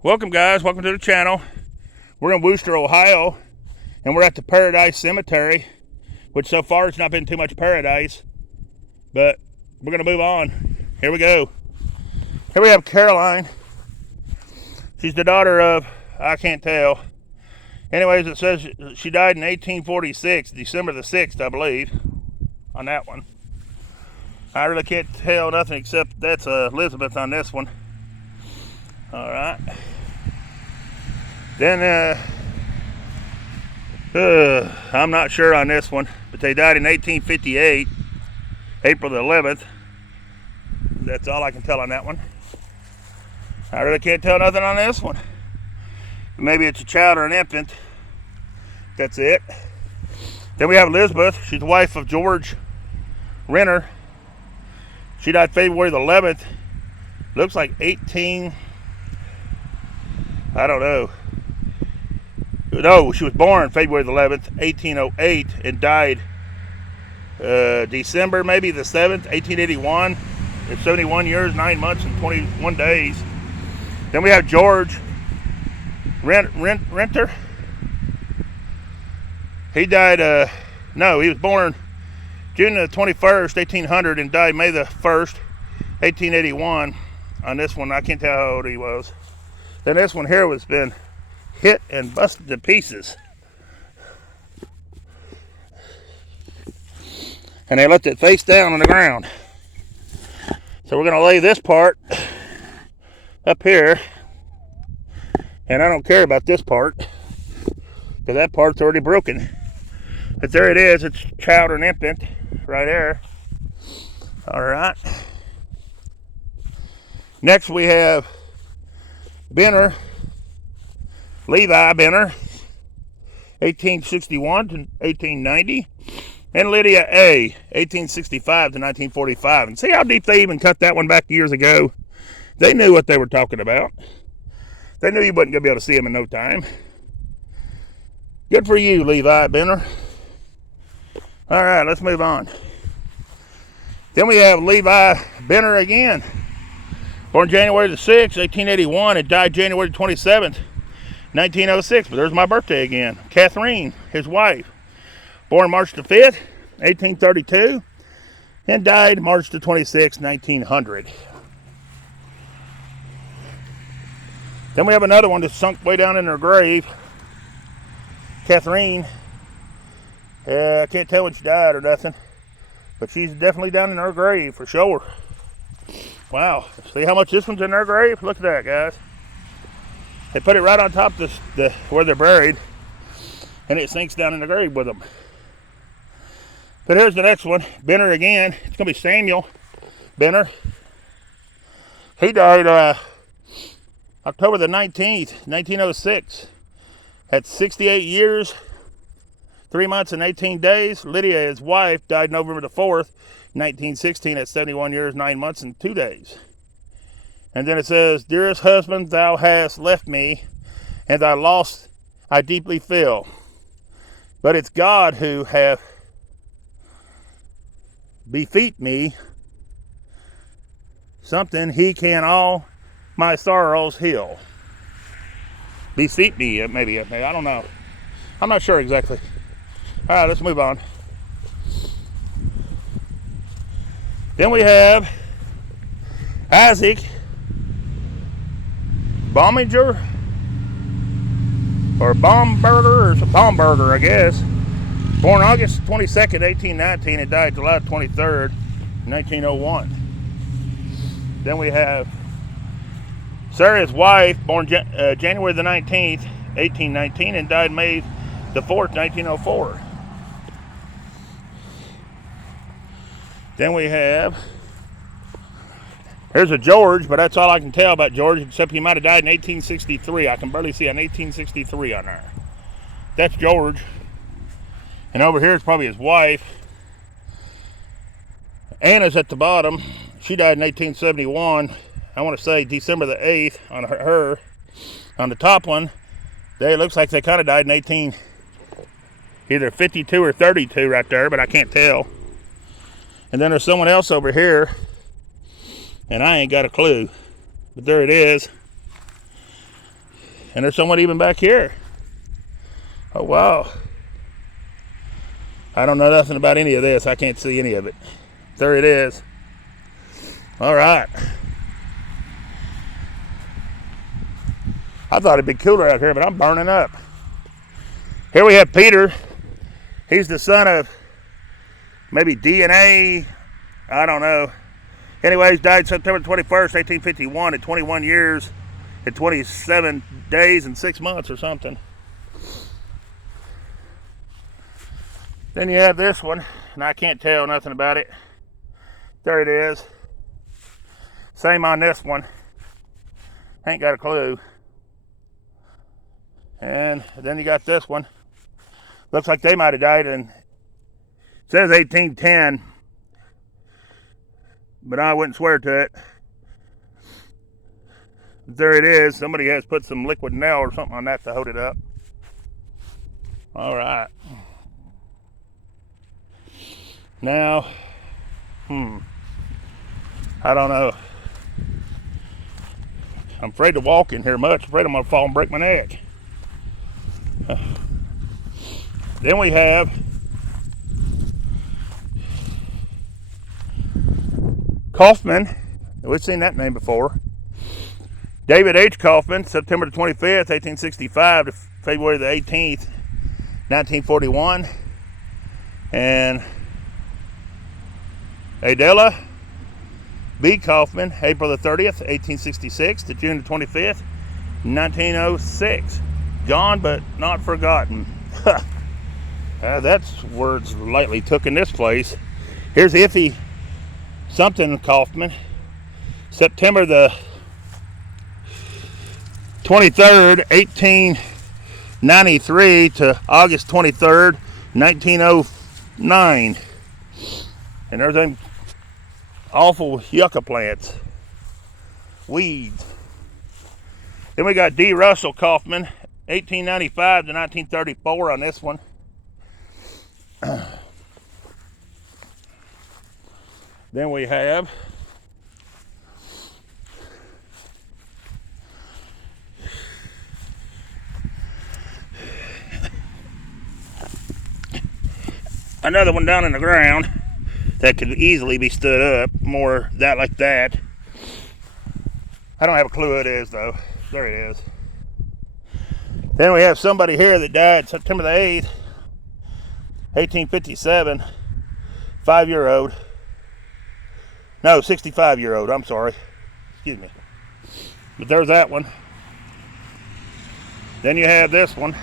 Welcome, guys. Welcome to the channel. We're in Wooster, Ohio, and we're at the Paradise Cemetery, which so far it's not been too much paradise, but we're going to move on. Here we go. Here we have Caroline. She's the daughter of, I can't tell. Anyways, it says she died in 1846, December the 6th, I believe, on that one. I really can't tell nothing except that's Elizabeth on this one. All right. Then, I'm not sure on this one, but they died in 1858, April the 11th. That's all I can tell on that one. I really can't tell nothing on this one. Maybe it's a child or an infant. That's it. Then we have Elizabeth. She's the wife of George Renner. She died February the 11th. Looks like 18... I don't know. No, she was born February the 11th, 1808, and died December maybe the 7th, 1881. It's 71 years, 9 months, and 21 days. Then we have George Renter. He died, he was born June the 21st, 1800, and died May the 1st, 1881. On this one, I can't tell how old he was. Then this one here was been hit and busted to pieces. And they left it face down on the ground. So we're going to lay this part up here. And I don't care about this part, because that part's already broken. But there it is. It's child and infant right there. All right. Next we have Benner, Levi Benner, 1861 to 1890, and Lydia A., 1865 to 1945. And see how deep they even cut that one back years ago? They knew what they were talking about. They knew you wasn't going to be able to see them in no time. Good for you, Levi Benner. All right, let's move on. Then we have Levi Benner again. Born January the 6th, 1881, and died January 27th, 1906. But there's my birthday again. Catherine, his wife. Born March the 5th, 1832, and died March the 26th, 1900. Then we have another one that sunk way down in her grave. Catherine. I can't tell when she died or nothing, but she's definitely down in her grave for sure. Wow, see how much this one's in their grave? Look at that, guys. They put it right on top of where they're buried, and it sinks down in the grave with them. But here's the next one, Benner again. It's going to be Samuel Benner. He died October the 19th, 1906, at 68 years, 3 months and 18 days. Lydia, his wife, died November the 4th, 1916, at 71 years, 9 months, and 2 days. And then it says, dearest husband, thou hast left me, and thy loss I deeply feel. But it's God who hath befeat me something he can all my sorrows heal. Befeat me, maybe, I don't know. I'm not sure exactly. All right, let's move on. Then we have Isaac Bomminger, or Baumberger, I guess. Born August 22nd, 1819, and died July 23rd, 1901. Then we have Sarah's wife, born January the 19th, 1819, and died May the 4th, 1904. Then we have, here's a George, but that's all I can tell about George, except he might have died in 1863. I can barely see an 1863 on there. That's George. And over here is probably his wife. Anna's at the bottom. She died in 1871. I want to say December the 8th on her. On the top one, it looks like they kind of died in either 52 or 32 right there, but I can't tell. And then there's someone else over here, and I ain't got a clue. But there it is. And there's someone even back here. Oh, wow. I don't know nothing about any of this. I can't see any of it. There it is. All right. I thought it'd be cooler out here, but I'm burning up. Here we have Peter. He's the son of maybe DNA. I don't know. Anyways, died September 21st, 1851 at 21 years and 27 days and 6 months or something. Then you have this one, and I can't tell nothing about it. There it is. Same on this one. Ain't got a clue. And then you got this one. Looks like they might have died in, it says 1810, but I wouldn't swear to it. There it is. Somebody has put some liquid nail or something on that to hold it up. All right. Now, I don't know. I'm afraid to walk in here much. Afraid I'm gonna fall and break my neck. Then we have Kaufman. We've seen that name before. David H. Kaufman, September 25th, 1865 to February the 18th, 1941. And Adela B. Kaufman, April the 30th, 1866 to June the 25th, 1906. Gone but not forgotten. That's words lightly took in this place. Here's Iffy something Kaufman, September the 23rd, 1893 to August 23rd, 1909. And there's them awful yucca plants, weeds. Then we got D. Russell Kaufman, 1895 to 1934 on this one. Then we have another one down in the ground that could easily be stood up, more that like that. I don't have a clue who it is though. There it is. Then we have somebody here that died September the 8th, 1857, 5-year-old. No, 65-year-old, I'm sorry. Excuse me. But there's that one. Then you have this one.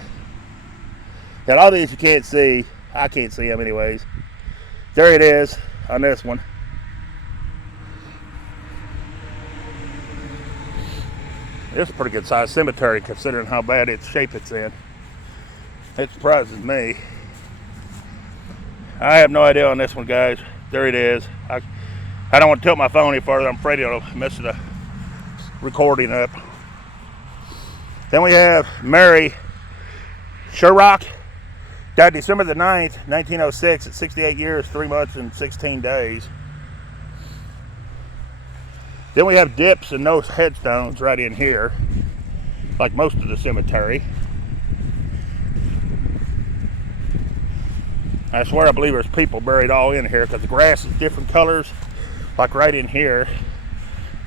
Got all these you can't see. I can't see them anyways. There it is on this one. It's a pretty good sized cemetery considering how bad its shape it's in. It surprises me. I have no idea on this one, guys. There it is. I don't want to tilt my phone any farther. I'm afraid it'll mess the recording up. Then we have Mary Sherrock. Died December the 9th, 1906 at 68 years, 3 months and 16 days. Then we have dips and no headstones right in here, like most of the cemetery. I swear I believe there's people buried all in here because the grass is different colors, like right in here.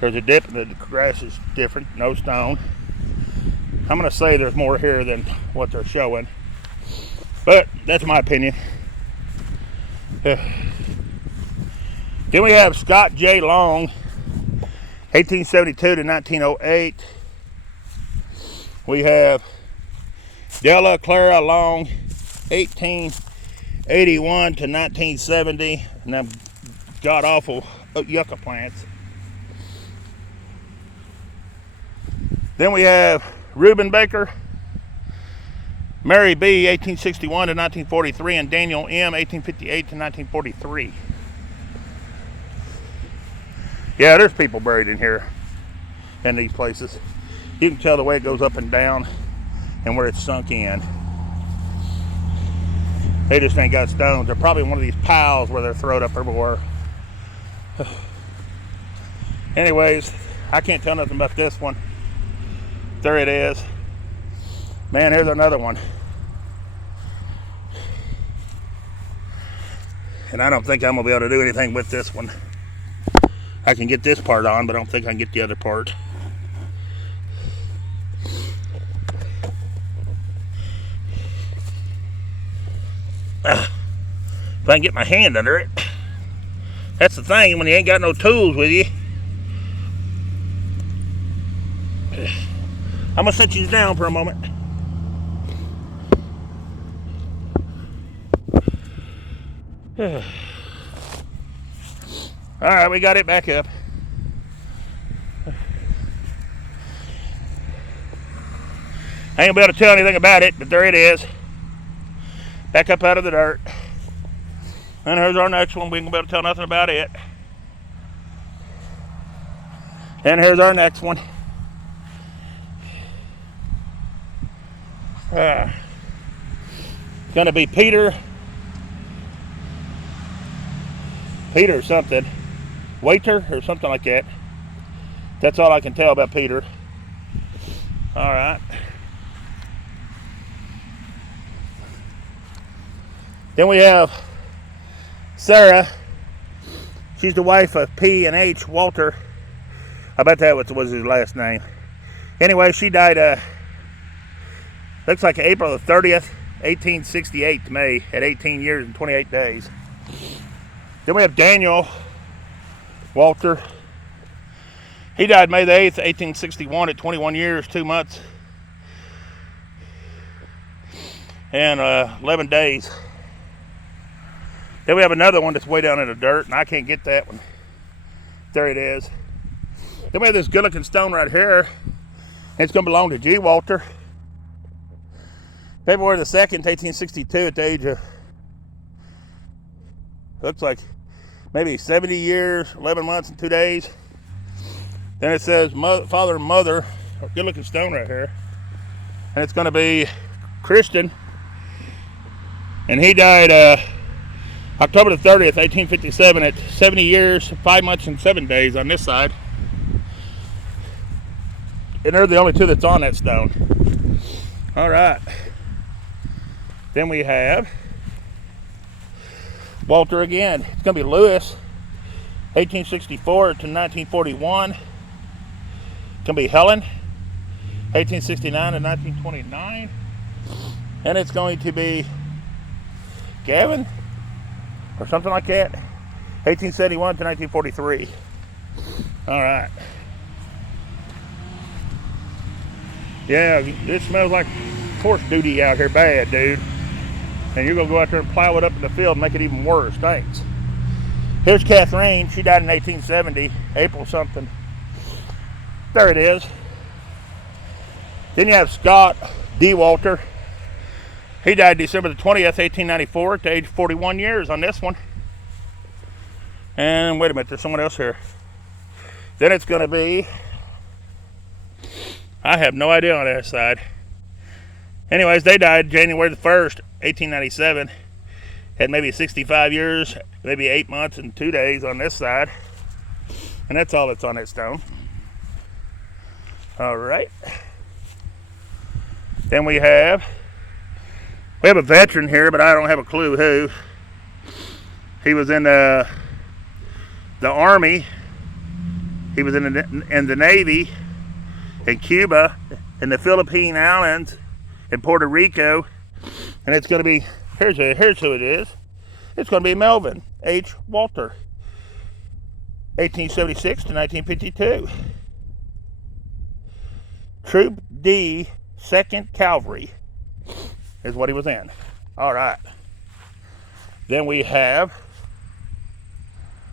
There's a dip and the grass is different, no stone. I'm going to say there's more here than what they're showing, but that's my opinion. Then we have Scott J. Long, 1872 to 1908. We have Della Clara Long, 1881 to 1970, and them god awful yucca plants. Then we have Reuben Baker, Mary B. 1861 to 1943, and Daniel M. 1858 to 1943. Yeah, there's people buried in here, in these places. You can tell the way it goes up and down and where it's sunk in. They just ain't got stones. They're probably one of these piles where they're thrown up everywhere. Anyways, I can't tell nothing about this one. There it is. Man, here's another one. And I don't think I'm going to be able to do anything with this one. I can get this part on, but I don't think I can get the other part. If I can get my hand under it. That's the thing, when you ain't got no tools with you. I'm going to set you down for a moment. Alright, we got it back up. I ain't gonna be able to tell anything about it, but there it is. Back up out of the dirt. And here's our next one. We ain't gonna be able to tell nothing about it. And here's our next one. It's gonna be Peter something. Waiter or something like that. That's all I can tell about Peter. Alright. Then we have Sarah. She's the wife of P&H Walter. I bet that was his last name. Anyway, she died, looks like April the 30th, 1868 to me, at 18 years and 28 days. Then we have Daniel Walter. He died May the 8th, 1861 at 21 years, 2 months, and 11 days. Then we have another one that's way down in the dirt, and I can't get that one. There it is. Then we have this good-looking stone right here. It's going to belong to G. Walter. February the 2nd, 1862, at the age of, looks like maybe 70 years, 11 months, and 2 days. Then it says father and mother. Good-looking stone right here. And it's going to be Christian. And he died October the 30th, 1857 at 70 years, 5 months, and 7 days on this side. And they're the only two that's on that stone. All right. Then we have Walter again. It's going to be Lewis, 1864 to 1941. It's going to be Helen, 1869 to 1929. And it's going to be Gavin, or something like that, 1871 to 1943. All right. Yeah, it smells like horse duty out here bad, dude. And you're gonna go out there and plow it up in the field and make it even worse. Thanks. Here's Kathleen. She died in 1870, April something. There it is. Then you have Scott D. Walter. He died December the 20th, 1894, at the age of 41 years on this one. And wait a minute, there's someone else here. Then it's going to be, I have no idea on that side. Anyways, they died January the 1st, 1897. Had maybe 65 years, maybe 8 months and 2 days on this side. And that's all that's on that stone. All right. Then we have a veteran here, but I don't have a clue who. He was in the Army. He was in the Navy, in Cuba, in the Philippine Islands, in Puerto Rico, and it's going to be, here's who it is. It's going to be Melvin H. Walter, 1876 to 1952. Troop D, 2nd Cavalry is what he was in. All right. Then we have,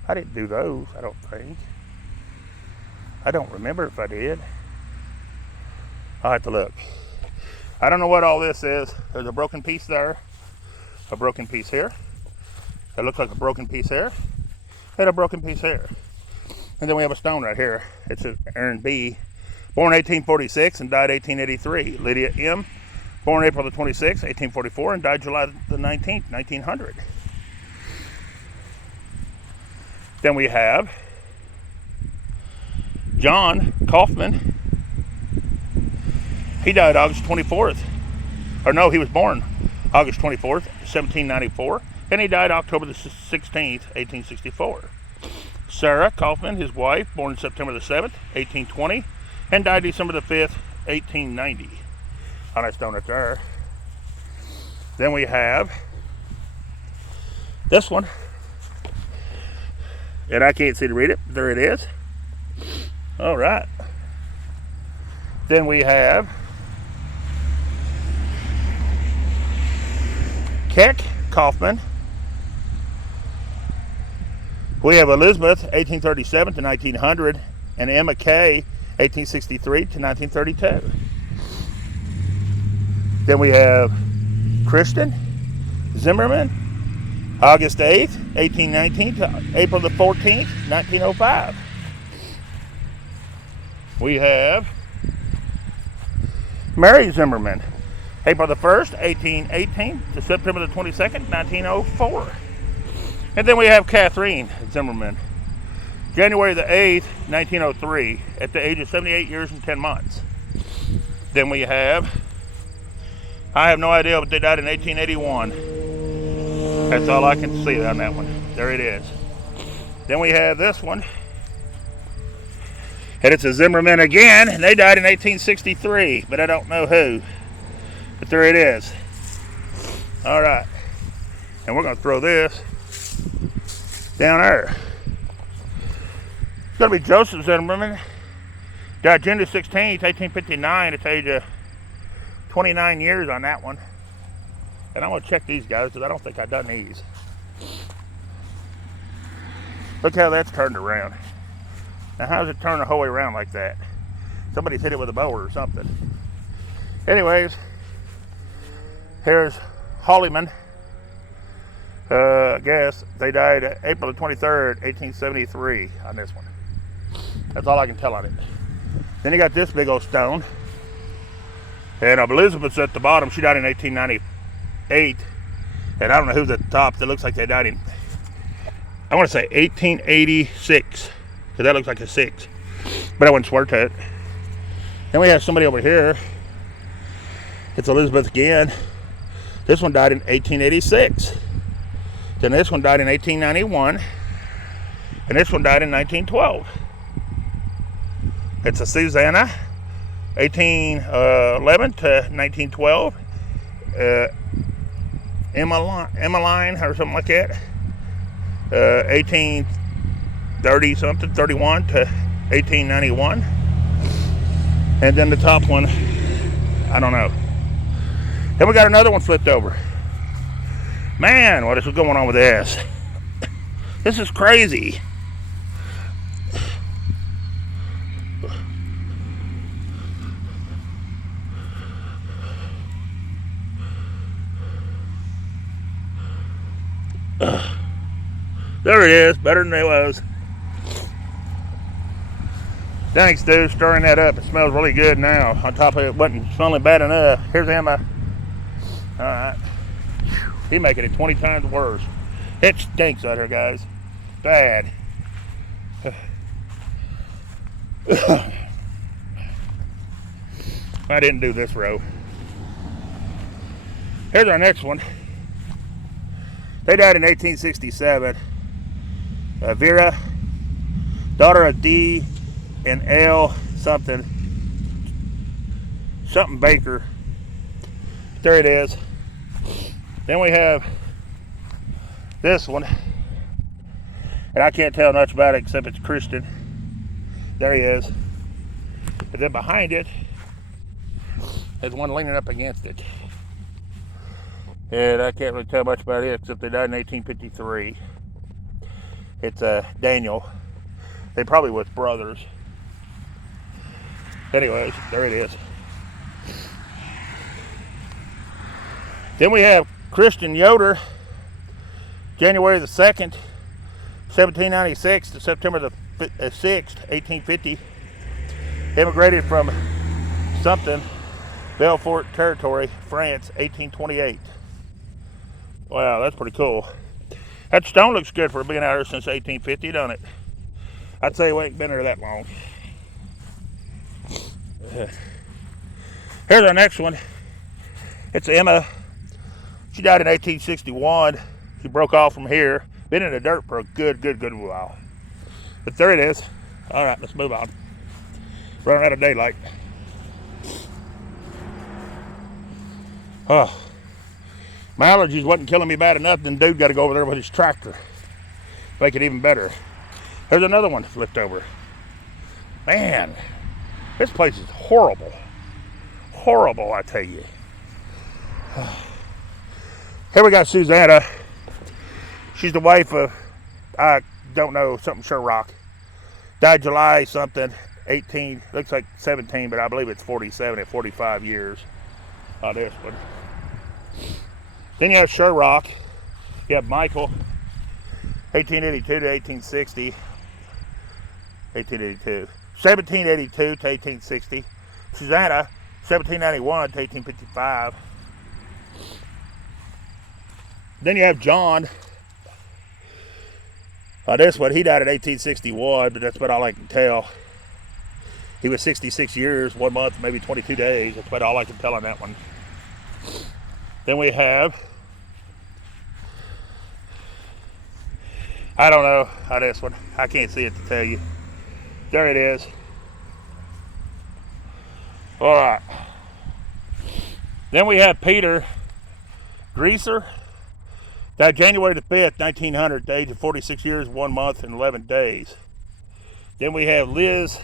I didn't do those, I don't think. I don't remember if I did. I'll have to look. I don't know what all this is. There's a broken piece there, a broken piece here. That looks like a broken piece here, and a broken piece here. And then we have a stone right here. It's an Aaron B. Born 1846 and died 1883. Lydia M. Born April the 26th, 1844, and died July the 19th, 1900. Then we have John Kaufman. He died August 24th, or no, he was born August 24th, 1794, and he died October the 16th, 1864. Sarah Kaufman, his wife, born September the 7th, 1820, and died December the 5th, 1890. Oh, that's donut there. Then we have this one. And I can't see to read it. There it is. All right. Then we have Keck Kaufman. We have Elizabeth, 1837 to 1900, and Emma Kay, 1863 to 1932. Then we have Kristen Zimmerman, August 8th, 1819 to April the 14th, 1905. We have Mary Zimmerman, April the 1st, 1818 to September the 22nd, 1904. And then we have Catherine Zimmerman, January the 8th, 1903, at the age of 78 years and 10 months. Then we have, I have no idea, but they died in 1881. That's all I can see on that one. There it is. Then we have this one. And it's a Zimmerman again, and they died in 1863, but I don't know who. But there it is. All right. And we're going to throw this down there. It's going to be Joseph Zimmerman. Died June 16th, 1859, at the age of 29 years on that one. And I'm going to check these guys because I don't think I've done these. Look how that's turned around. Now, how does it turn the whole way around like that? Somebody's hit it with a mower or something. Anyways, here's Hollyman. I guess they died April the 23rd, 1873 on this one. That's all I can tell on it. Then you got this big old stone. And Elizabeth's at the bottom. She died in 1898. And I don't know who's at the top. That looks like they died in, I want to say 1886. Because that looks like a 6. But I wouldn't swear to it. Then we have somebody over here. It's Elizabeth again. This one died in 1886. Then this one died in 1891. And this one died in 1912. It's a Susanna, 1811 to 1912. Emmeline or something like that. 1830 something, 31 to 1891. And then the top one, I don't know. Then we got another one flipped over. Man, what is going on with this? This is crazy. There it is, better than it was. Thanks, dude, stirring that up. It smells really good now. On top of it, wasn't smelling bad enough. Here's Emma. All right. He's making it 20 times worse. It stinks out here, guys. Bad. I didn't do this row. Here's our next one. They died in 1867. Vera, daughter of D and L something Baker. There it is. Then we have this one, and I can't tell much about it except it's Christian. There he is. And then behind it is one leaning up against it. And I can't really tell much about it except they died in 1853. It's Daniel. They probably was brothers. Anyways, there it is. Then we have Christian Yoder, January the 2nd, 1796 to September the 6th, 1850. Immigrated from something, Belfort Territory, France, 1828. Wow, that's pretty cool. That stone looks good for being out here since 1850, doesn't it? I'd say we ain't been here that long. Here's our next one. It's Emma. She died in 1861. She broke off from here. Been in the dirt for a good while. But there it is. All right, let's move on. Running out of daylight. Oh, my allergies wasn't killing me bad enough. Then dude got to go over there with his tractor. Make it even better. There's another one flipped over. Man, this place is horrible. Horrible, I tell you. Here we got Susanna. She's the wife of, I don't know, something Sherrock. Died July something, 18, looks like 17, but I believe it's 47 at 45 years. Oh, this one. Then you have Sherrock. You have Michael, 1882 to 1860. 1882. 1782 to 1860. Susanna, 1791 to 1855. Then you have John. This one, he died in 1861, but that's about all I can tell. He was 66 years, 1 month, maybe 22 days. That's about all I can tell on that one. Then we have, I don't know how this one, I can't see it to tell you. There it is. All right. Then we have Peter Greaser. Died January the 5th, 1900, at the age of 46 years, 1 month, and 11 days. Then we have Liz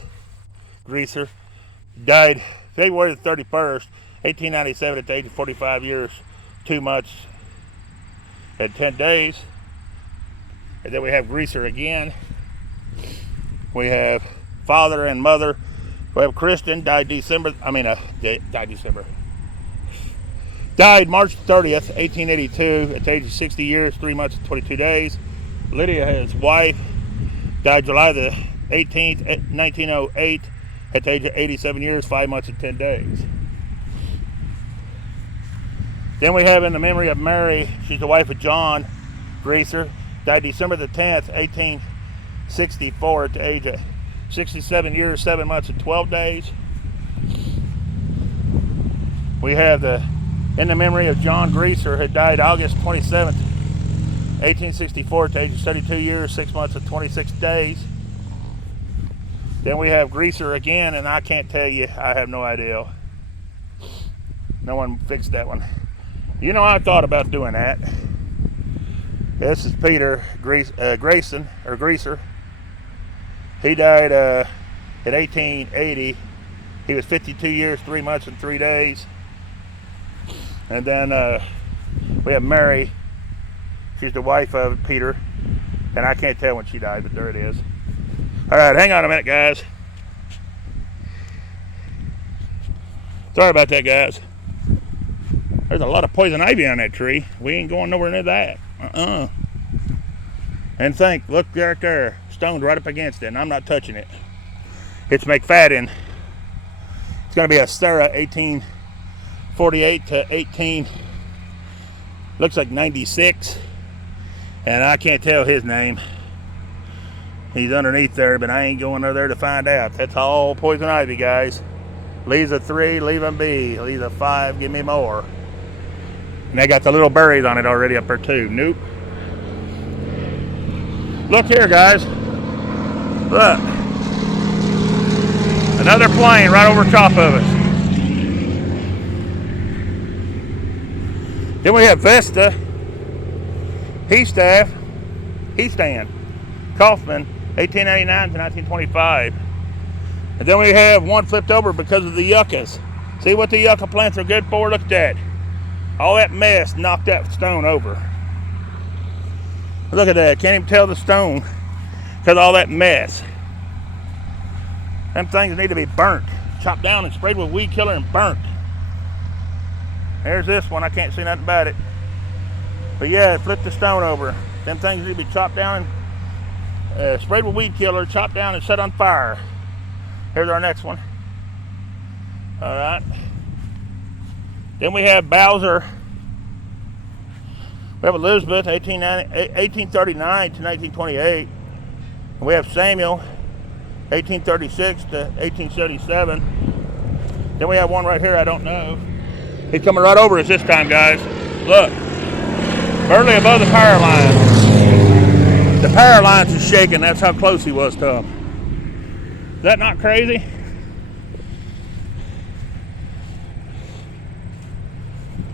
Greaser. Died February the 31st, 1897, at the age of 45 years, 2 months, and 10 days. And then we have Greaser again. We have father and mother. We have Kristen, died Died March 30th, 1882, at the age of 60 years, 3 months and 22 days. Lydia, his wife, died July the 18th, 1908, at the age of 87 years, 5 months and 10 days. Then we have in the memory of Mary, she's the wife of John Greaser, died December the 10th, 1864, at the age of 67 years, 7 months and 12 days. We have in the memory of John Greaser, who died August 27th, 1864, at the age of 32 years, 6 months and 26 days. Then we have Greaser again, and I can't tell you, I have no idea. No one fixed that one. You know, I thought about doing that. This is Peter Grayson, or Greaser. He died in 1880. He was 52 years, 3 months and 3 days. And then we have Mary. She's the wife of Peter. And I can't tell when she died, but there it is. All right, hang on a minute, guys. Sorry about that, guys. There's a lot of poison ivy on that tree. We ain't going nowhere near that. And look right there, stoned right up against it, and I'm not touching it. It's McFadden. It's going to be a Sarah 1848 to 18, looks like 96, and I can't tell his name. He's underneath there, but I ain't going over there to find out. That's all poison ivy, guys. Leaves a 3, leave them be. Leaves a 5, give me more. And they got the little berries on it already up there too. Nope. Look here, guys. Look. Another plane right over top of us. Then we have Vesta, Heastand, Kaufman, 1899 to 1925. And then we have one flipped over because of the yuccas. See what the yucca plants are good for? Look at that. All that mess knocked that stone over. Look at that. Can't even tell the stone because of all that mess. Them things need to be burnt. Chopped down and sprayed with weed killer and burnt. There's this one. I can't see nothing about it. But yeah, it flipped the stone over. Them things need to be chopped down and sprayed with weed killer, chopped down and set on fire. Here's our next one. All right. Then we have Bowser. We have Elizabeth, 1839 to 1928. And we have Samuel, 1836 to 1877. Then we have one right here I don't know. He's coming right over us this time, guys. Look, barely above the power line. The power lines is shaking. That's how close he was to him. Is that not crazy?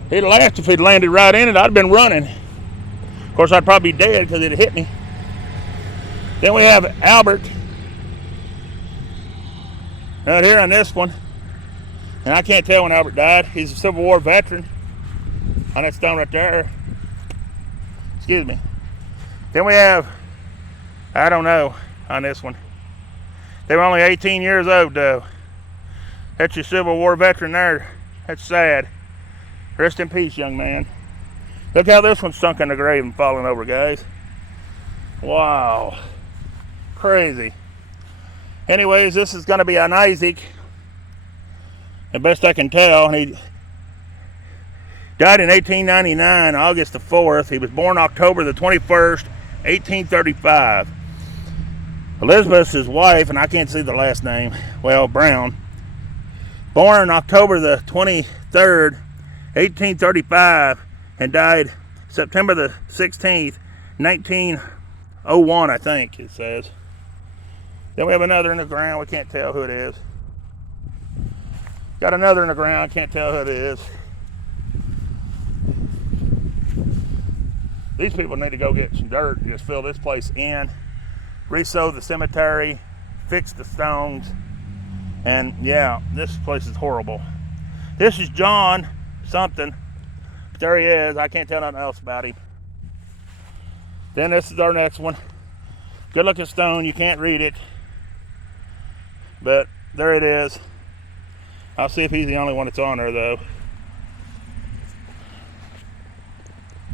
He'd have laughed if he'd landed right in it. I'd have been running. Of course, I'd probably be dead because it'd hit me. Then we have Albert out here on this one. And I can't tell when Albert died. He's a Civil War veteran on that stone right there. Excuse me. Then we have, I don't know, on this one. They were only 18 years old, though. That's your Civil War veteran there. That's sad. Rest in peace, young man. Look how this one's sunk in the grave and falling over, guys. Wow. Crazy. Anyways, this is going to be on Isaac. The best I can tell. He died in 1899, August the 4th. He was born October the 21st, 1835. Elizabeth's his wife, and I can't see the last name. Well, Brown. Born October the 23rd, 1835, and died September the 16th, 1901, I think it says. Then we have another in the ground. We can't tell who it is. Got another in the ground. Can't tell who it is. These people need to go get some dirt and just fill this place in, re-sow the cemetery, fix the stones, and yeah, this place is horrible. This is John something. There he is. I can't tell nothing else about him. Then this is our next one. Good looking stone. You can't read it, but there it is. I'll see if he's the only one that's on there, though.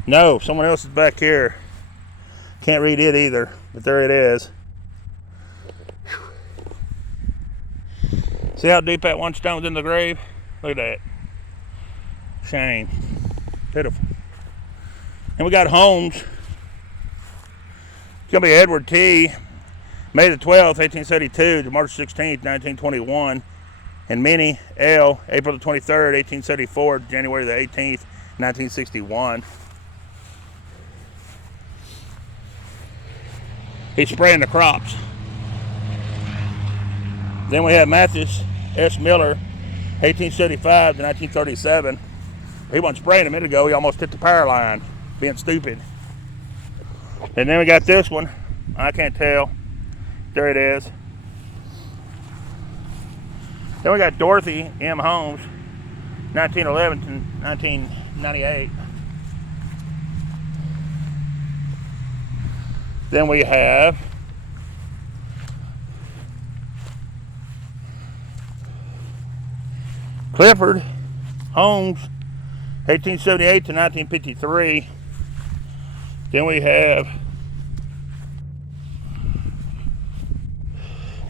No, someone else is back here. Can't read it either, but there it is. See how deep that one stone's in the grave? Look at that. Shame. Pitiful. And we got Holmes. It's going to be Edward T. May the 12th, 1872 to March 16th, 1921. And Minnie L. April the 23rd, 1874 to January the 18th, 1961. He's spraying the crops. Then we have Mathis S. Miller, 1875 to 1937. He wasn't spraying a minute ago. He almost hit the power line, being stupid. And then we got this one. I can't tell. There it is. Then we got Dorothy M. Holmes, 1911 to 1998. Then we have Clifford Holmes, 1878 to 1953. Then we have,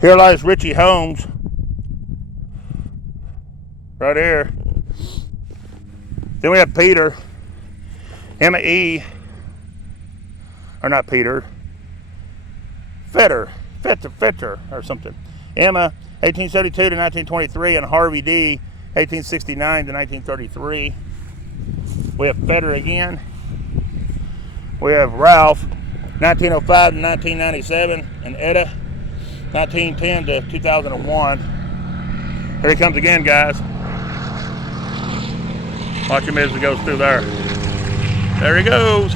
here lies Richie Holmes, right here. Then we have Peter, Emma E., or not Peter, Fetter or something. Emma, 1872 to 1923, and Harvey D., 1869 to 1933. We have Fetter again. We have Ralph, 1905 to 1997, and Etta, 1910 to 2001. Here he comes again, guys. Watch him as he goes through there. There he goes.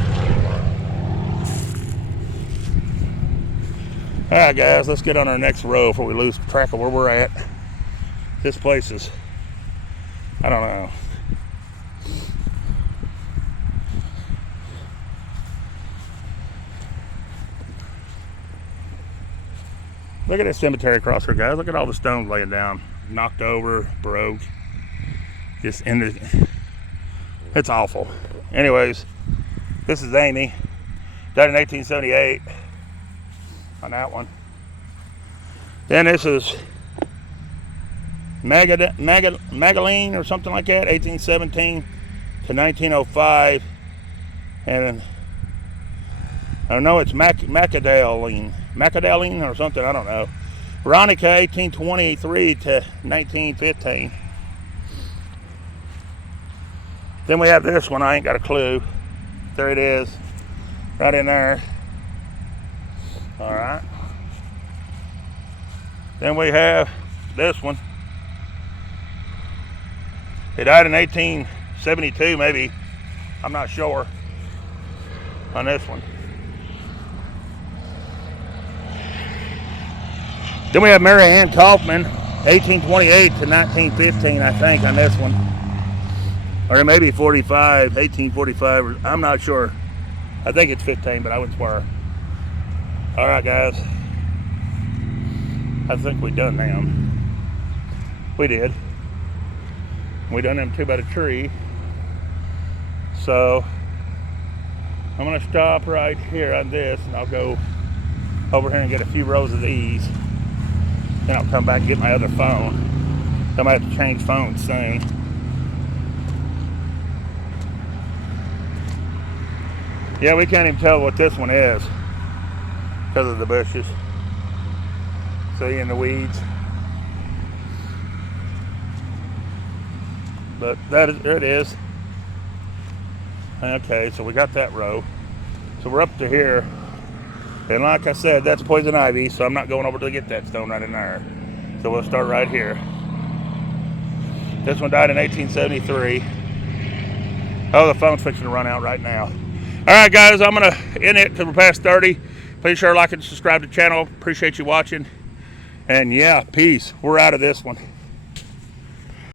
All right, guys, let's get on our next row before we lose track of where we're at. This place is, I don't know. Look at this cemetery across here, guys. Look at all the stones laying down. Knocked over, broke. Just ended. It's awful. Anyways, this is Amy. Died in 1878. On that one. Then this is Magaline or something like that, 1817 to 1905. And I don't know, it's Macadaline or something, I don't know. Veronica, 1823 to 1915. Then we have this one. I ain't got a clue. There it is. Right in there. All right. Then we have this one. It died in 1872, maybe. I'm not sure on this one. Then we have Mary Ann Kaufman, 1828 to 1915, I think, on this one. Or maybe 45, 1845. I'm not sure. I think it's 15, but I wouldn't swear. All right, guys. I think we done them. We did. We done them two by the tree. So I'm gonna stop right here on this, and I'll go over here and get a few rows of these. Then I'll come back and get my other phone. I might have to change phones soon. Yeah, we can't even tell what this one is because of the bushes. See, in the weeds. But there it is. Okay, so we got that row. So we're up to here. And like I said, that's poison ivy, so I'm not going over to get that stone right in there. So we'll start right here. This one died in 1873. Oh, the phone's fixing to run out right now. All right, guys, I'm going to end it because we're past 30. Please share, like, and subscribe to the channel. Appreciate you watching. And yeah, peace. We're out of this one.